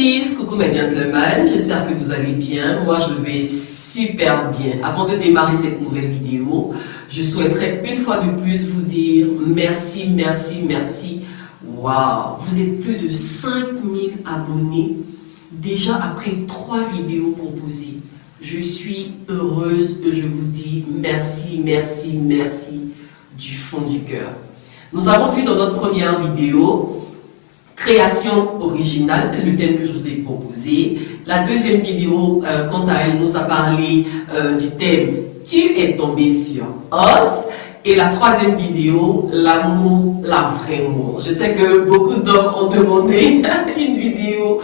ladies, coucou mes gentlemen, j'espère que vous allez bien. Moi je vais super bien. Avant de démarrer cette nouvelle vidéo, je souhaiterais une fois de plus vous dire merci, merci, merci. Waouh, vous êtes plus de 5000 abonnés déjà après 3 vidéos proposées. Je suis heureuse et je vous dis merci, merci, merci du fond du cœur. Nous avons vu dans notre première vidéo création originale, c'est le thème que je vous ai proposé. La deuxième vidéo, quant à elle, nous a parlé du thème Tu es tombé sur os. Et la troisième vidéo, l'amour, la vraie amour. Je sais que beaucoup d'hommes ont demandé une vidéo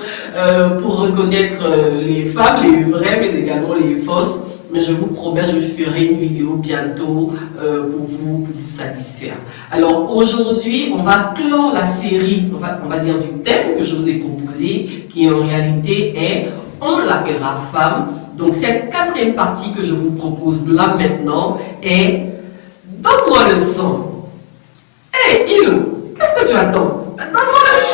pour reconnaître les femmes, les vraies, mais également les fausses. Mais je vous promets, je ferai une vidéo bientôt pour vous satisfaire. Alors aujourd'hui, on va clore la série, on va dire du thème que je vous ai proposé, qui en réalité est « On l'appellera femme ». Donc cette quatrième partie que je vous propose là maintenant est « Donne-moi le son ». Hé, Ilou, qu'est-ce que tu attends? Donne-moi le son.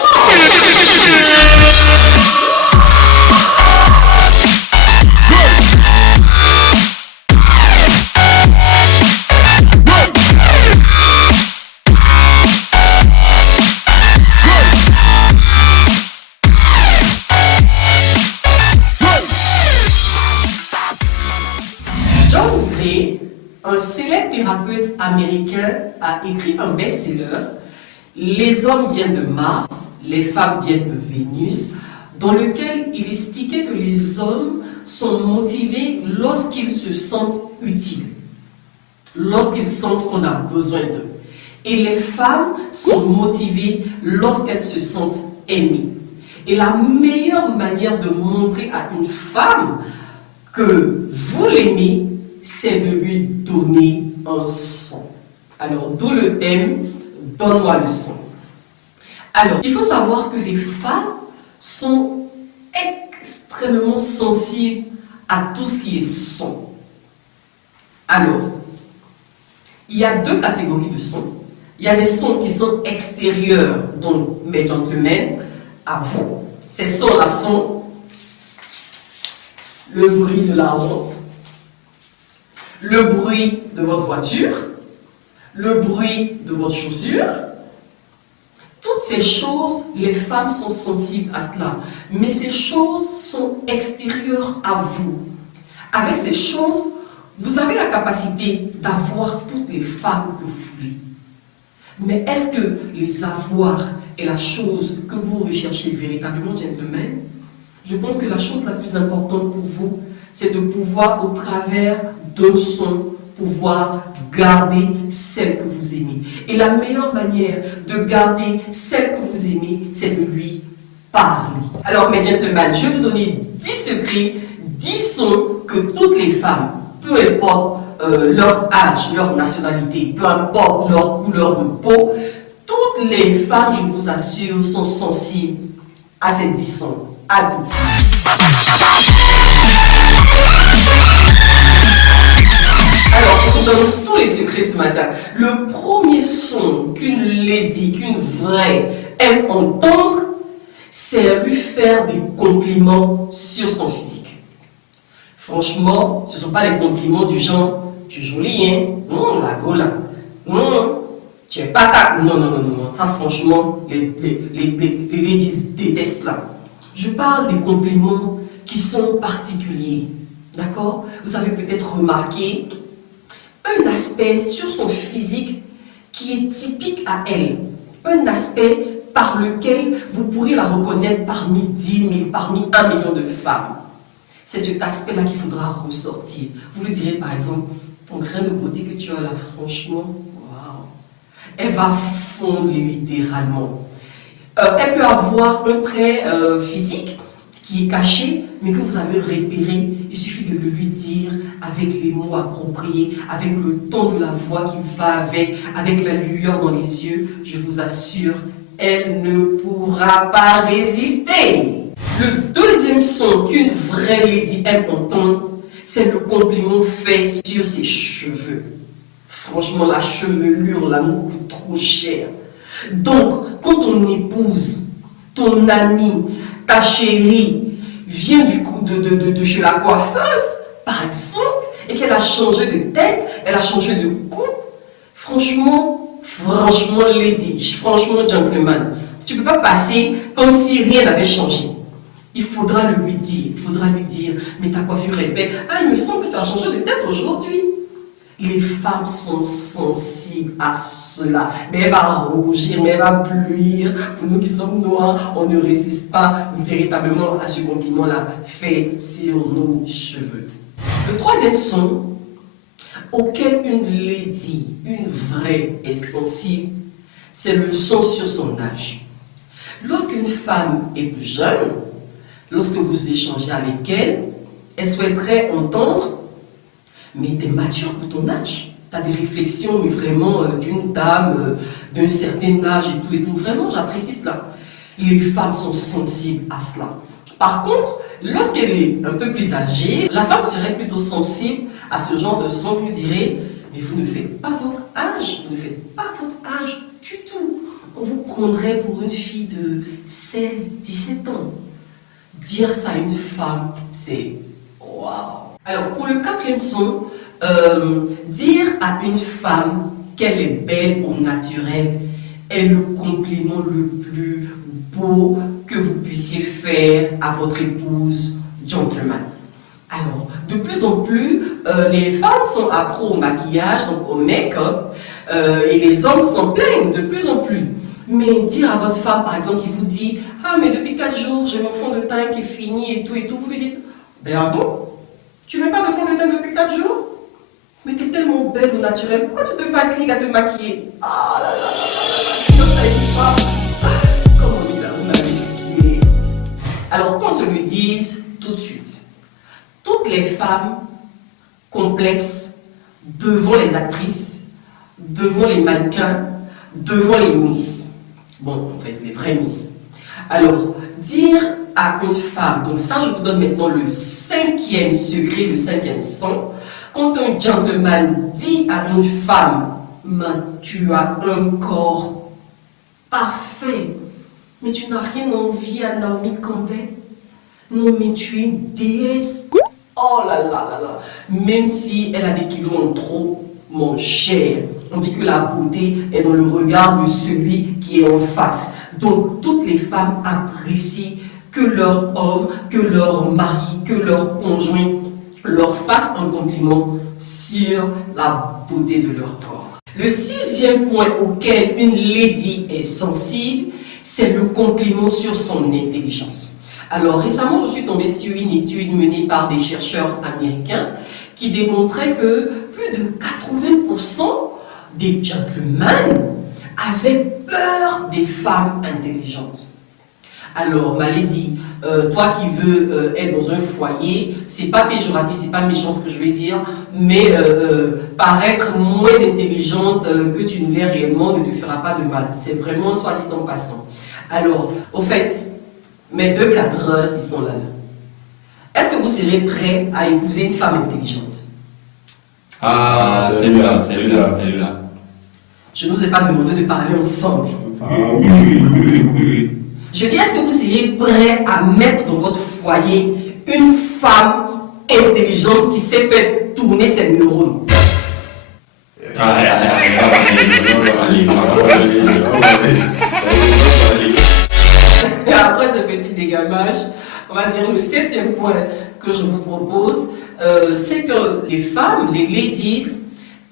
Un célèbre thérapeute américain a écrit un best-seller « Les hommes viennent de Mars, les femmes viennent de Vénus » dans lequel il expliquait que les hommes sont motivés lorsqu'ils se sentent utiles, lorsqu'ils sentent qu'on a besoin d'eux. Et les femmes sont motivées lorsqu'elles se sentent aimées. Et la meilleure manière de montrer à une femme que vous l'aimez, c'est de lui donner un son. Alors, d'où le thème « Donne-moi le son ». Alors, il faut savoir que les femmes sont extrêmement sensibles à tout ce qui est son. Alors, il y a deux catégories de sons. Il y a des sons qui sont extérieurs, donc, mes gentlemen, à vous. Ces sons-là sont le bruit de l'argent, le bruit de votre voiture, le bruit de votre chaussure. Toutes ces choses, les femmes sont sensibles à cela. Mais ces choses sont extérieures à vous. Avec ces choses, vous avez la capacité d'avoir toutes les femmes que vous voulez. Mais est-ce que les avoirs est la chose que vous recherchez véritablement, gentlemen? Je pense que la chose la plus importante pour vous, c'est de pouvoir, au travers d'un son, pouvoir garder celle que vous aimez. Et la meilleure manière de garder celle que vous aimez, c'est de lui parler. Alors, mes gentlemen, je vais vous donner 10 secrets, 10 sons que toutes les femmes, peu importe leur âge, leur nationalité, peu importe leur couleur de peau, toutes les femmes, je vous assure, sont sensibles à ces 10 sons. Additifs. Alors, je vous donne tous les secrets ce matin. Le premier son qu'une lady, qu'une vraie aime entendre, c'est lui faire des compliments sur son physique. Franchement, ce ne sont pas des compliments du genre « tu es jolie, hein? La gola. Tu es patate. » Non, non, non, non. Ça, franchement, les ladies détestent là. Je parle des compliments qui sont particuliers. D'accord? Vous avez peut-être remarqué un aspect sur son physique qui est typique à elle. Un aspect par lequel vous pourrez la reconnaître parmi 10 000, parmi 1 million de femmes. C'est cet aspect-là qu'il faudra ressortir. Vous lui direz par exemple, ton grain de beauté que tu as là, franchement, waouh, elle va fondre littéralement. Elle peut avoir un trait physique qui est caché, mais que vous avez repéré. Il suffit de le lui dire avec les mots appropriés, avec le ton de la voix qui va avec la lueur dans les yeux. Je vous assure, elle ne pourra pas résister. Le deuxième son qu'une vraie lady aime entendre, c'est le compliment fait sur ses cheveux. Franchement, la chevelure là nous coûte trop cher. Donc, quand ton épouse, ton amie, ta chérie vient de chez la coiffeuse, par exemple, et qu'elle a changé de tête, elle a changé de coupe, franchement, lady, franchement, gentleman, tu ne peux pas passer comme si rien n'avait changé. Il faudra lui dire, mais ta coiffure est belle. Ah, il me semble que tu as changé de tête aujourd'hui. Les femmes sont sensibles à cela. Mais elle va rougir, mais elle va pluir. Pour nous qui sommes noirs, on ne résiste pas véritablement à ce compliment-là fait sur nos cheveux. Le troisième son auquel une lady, une vraie, est sensible, c'est le son sur son âge. Lorsqu'une femme est plus jeune, lorsque vous échangez avec elle, elle souhaiterait entendre « Mais t'es mature pour ton âge, t'as des réflexions mais vraiment d'une dame, d'un certain âge et tout. Vraiment, j'apprécie cela. » Les femmes sont sensibles à cela. Par contre, lorsqu'elle est un peu plus âgée, la femme serait plutôt sensible à ce genre de son. Vous direz « Mais vous ne faites pas votre âge, vous ne faites pas votre âge du tout. On vous prendrait pour une fille de 16, 17 ans. » Dire ça à une femme, c'est waouh. Alors, pour le quatrième son, dire à une femme qu'elle est belle au naturel est le compliment le plus beau que vous puissiez faire à votre épouse, gentleman. Alors, de plus en plus, les femmes sont accros au maquillage, donc au make-up, et les hommes s'en plaignent de plus en plus. Mais dire à votre femme, par exemple, qui vous dit « Ah, mais depuis 4 jours, j'ai mon fond de teint qui est fini et tout, vous lui dites « Ben ah bon? Tu mets pas de fond de teint depuis 4 jours? Mais t'es tellement belle au naturel, pourquoi tu te fatigues à te maquiller? Ah là là là là là, comment on dit là, vous m'avez tué. » Alors qu'on se le dise tout de suite. Toutes les femmes complexes devant les actrices, devant les mannequins, devant les miss. Bon, en fait, les vraies miss. Alors, dire à une femme, donc ça, je vous donne maintenant le 5e secret, le 5e son. Quand un gentleman dit à une femme, tu as un corps parfait, mais tu n'as rien envie à Naomi Campbell. Non, mais tu es une déesse. Oh là là là là. Même si elle a des kilos en trop, mon cher, on dit que la beauté est dans le regard de celui qui est en face. Donc, toutes les femmes apprécient que leur homme, que leur mari, que leur conjoint leur fasse un compliment sur la beauté de leur corps. Le 6e point auquel une lady est sensible, c'est le compliment sur son intelligence. Alors, récemment, je suis tombée sur une étude menée par des chercheurs américains qui démontrait que plus de 80% des gentlemen avaient peur des femmes intelligentes. Alors, ma lady, toi qui veux être dans un foyer, c'est pas péjoratif, c'est pas méchant ce que je vais dire, mais paraître moins intelligente que tu ne l'es réellement ne te fera pas de mal. C'est vraiment soit dit en passant. Alors, au fait, mes 2 cadreurs qui sont là, est-ce que vous serez prêts à épouser une femme intelligente? Ah, celui-là. Je ne vous ai pas demandé de parler ensemble. Ah, oui. Je dis, est-ce que vous seriez prêts à mettre dans votre foyer une femme intelligente qui sait faire tourner ses neurones? Après ce petit dégamage, on va dire le 7e point que je vous propose, c'est que les femmes, les ladies,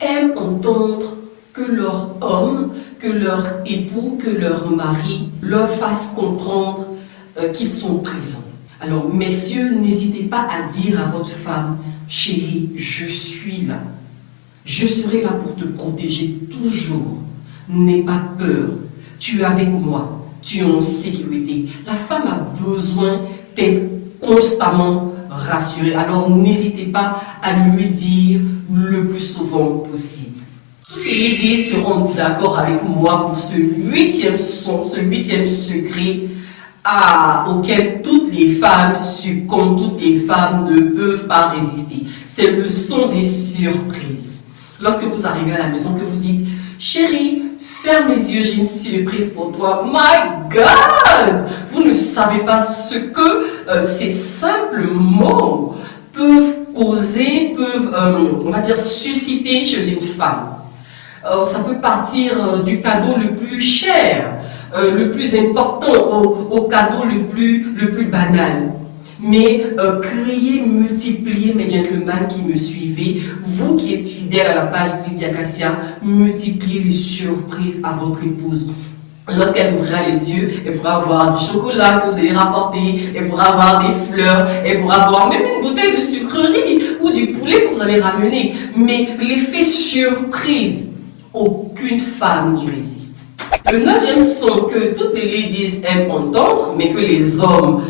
aiment entendre que leur homme, que leur époux, que leur mari leur fasse comprendre qu'ils sont présents. Alors, messieurs, n'hésitez pas à dire à votre femme, chérie, je suis là. Je serai là pour te protéger toujours. N'aie pas peur. Tu es avec moi. Tu es en sécurité. La femme a besoin d'être constamment rassurée. Alors, n'hésitez pas à lui dire le plus souvent possible. Les ladies seront d'accord avec moi pour ce 8e son, ce 8e secret auquel toutes les femmes succombent, toutes les femmes ne peuvent pas résister. C'est le son des surprises. Lorsque vous arrivez à la maison, que vous dites « Chérie, Ferme les yeux, j'ai une surprise pour toi. My God! Vous ne savez pas ce que ces simples mots peuvent causer, peuvent, on va dire, susciter chez une femme. Ça peut partir du cadeau le plus cher, le plus important, au cadeau le plus banal. Mais créez, multipliez, mes gentlemen qui me suivez, vous qui êtes fidèles à la page Lydia Cassia, multipliez les surprises à votre épouse. Lorsqu'elle ouvrira les yeux, elle pourra avoir du chocolat que vous avez rapporté, elle pourra avoir des fleurs, elle pourra avoir même une bouteille de sucrerie ou du poulet que vous avez ramené. Mais l'effet surprise, aucune femme n'y résiste. Le 9e son que toutes les ladies aiment entendre, mais que les hommes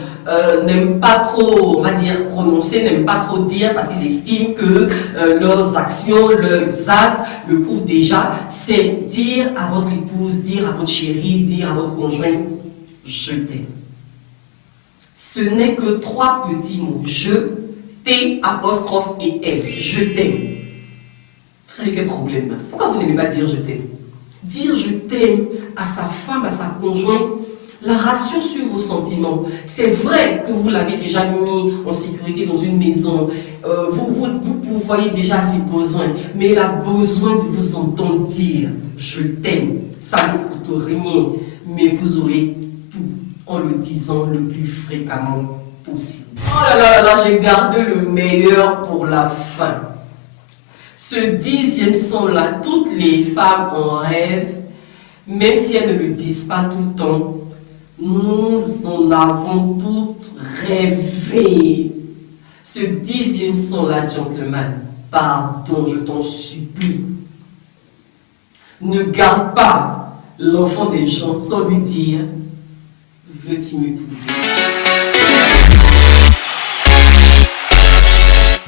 n'aiment pas trop, on va dire, prononcer, n'aiment pas trop dire parce qu'ils estiment que leurs actions, leurs actes le prouvent déjà, c'est dire à votre épouse, dire à votre chérie, dire à votre conjoint, je t'aime. Ce n'est que 3 petits mots, je, T, apostrophe et S, je t'aime. Vous savez quel problème? Pourquoi vous n'aimez pas dire je t'aime? Dire je t'aime à sa femme, à sa conjointe, la rassure sur vos sentiments. C'est vrai que vous l'avez déjà mis en sécurité dans une maison. Vous voyez déjà ses besoins. Mais elle a besoin de vous entendre dire je t'aime. Ça ne coûte rien. Mais vous aurez tout en le disant le plus fréquemment possible. Oh là là, j'ai gardé le meilleur pour la fin. Ce 10e son-là, toutes les femmes en rêvent, même si elles ne le disent pas tout le temps. Nous en avons toutes rêvé. Ce 10e son-là, gentleman, pardon, je t'en supplie. Ne garde pas l'enfant des gens sans lui dire « Veux-tu m'épouser ?»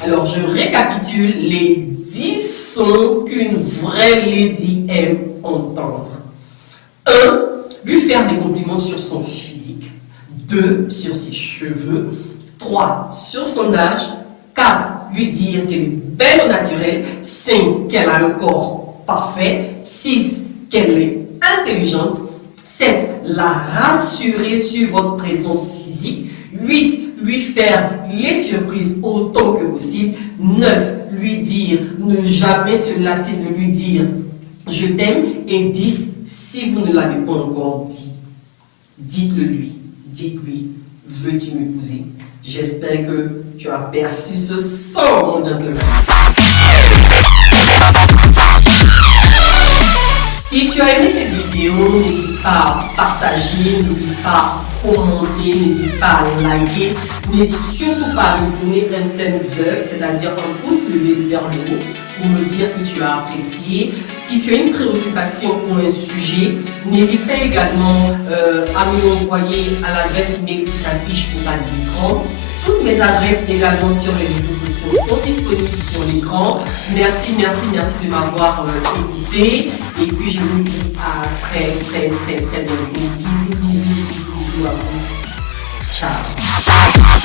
Alors, je récapitule les 10 sons qu'une vraie lady aime entendre. 1. Lui faire des compliments sur son physique. 2. Sur ses cheveux. 3. Sur son âge. 4. Lui dire qu'elle est belle au naturel. 5. Qu'elle a un corps parfait. 6. Qu'elle est intelligente. 7. La rassurer sur votre présence physique. 8. Lui faire les surprises autant que possible. 9. Lui dire, ne jamais se lasser de lui dire je t'aime. Et 10. Si vous ne l'avez pas encore dit, dites-le lui. Dites-lui, veux-tu m'épouser? J'espère que tu as perçu ce son, mon gentleman. Si tu as aimé cette vidéo, n'hésite pas à partager, n'hésite pas à commenter, n'hésite pas à liker, n'hésite surtout pas à me donner un thumbs up, c'est-à-dire un pouce levé vers le haut, pour me dire que tu as apprécié. Si tu as une préoccupation pour un sujet, n'hésite pas également à me l'envoyer à l'adresse mail qui s'affiche au bas de l'écran. Toutes mes adresses également sur les réseaux sociaux sont disponibles sur l'écran. Merci de m'avoir écouté. Et puis je vous dis à très bientôt. Bisous à vous. Ciao.